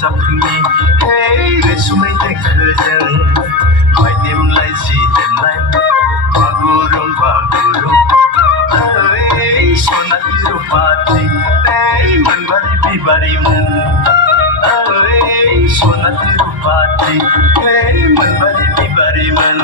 जाफुंनि हे रैसुमै देंखोजों बायदेमलाय जिदेमलाय बागुरुम बागुरुम ओइ सनाथि रुपाथि ओइ मोनबारि बिबारिमोन ओइ सनाथि रुपाथि ओइ मोनबारि बिबारिमोन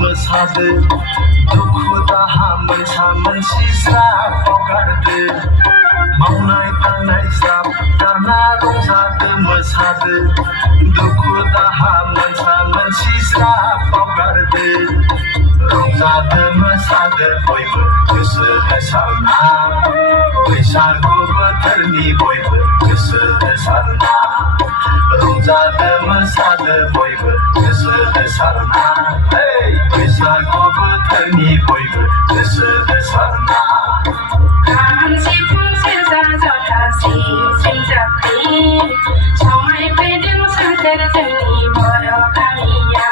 मोसादो दुखु दाहा मोनसा मोनसि ज्राब बावगारदो मावनाय दांनाय ज्राब गारना रंजादो मोसादो दुखु दाहा मोनसा मोनसि ज्राब बावगारदो रंजादो मोसादो बयबो गोसो होसारना बैसागु बोथोरनि बयबो गोसो होसारना रंजादो मोसादो बयबो गोसो होसारना बैसागु बोथोरनि बयबो गोसो होसारना खाम सिफुं सेरजा जथा सिं जाबख्रिं समायफैदों सोमखोर जोंनि बर' गामिया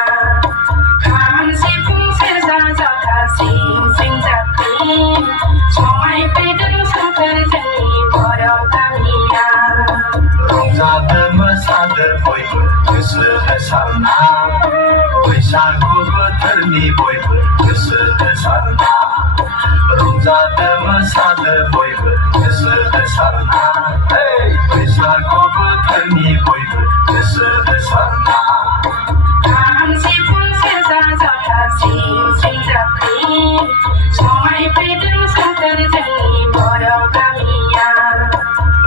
खाम सिफुं सेरजा जथा सिं जाबख्रिं समायफैदों सोमखोर जोंनि बर' गामिया रंजादो मोसादो बयबो गोसो होसारना बैसागु बोथोरनि बयबो गोसो होसारना रंजादो मोसादो बयबो गोसो होसारना बैसागु बोथोरनि बयबो गोसो होसारना खाम सिफुं सेरजा जथा सिं जाबख्रिं समायफैदों सोमखोर जोंनि बर' गामिया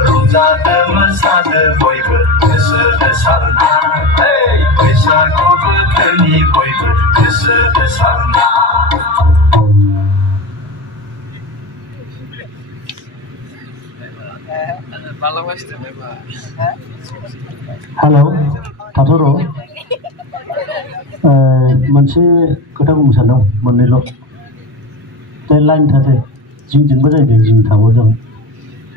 रंजादो मोसादो बयबो गोसो होसारना बैसागु बोथोरनि बयबो गोसो होसारना हेलौ थाथ'र' मोनसे खोथा बुंनो सानदों मोननैल' बे लाइन थाथे जिंजोंबो जाहैदों जिं थांबो जागोन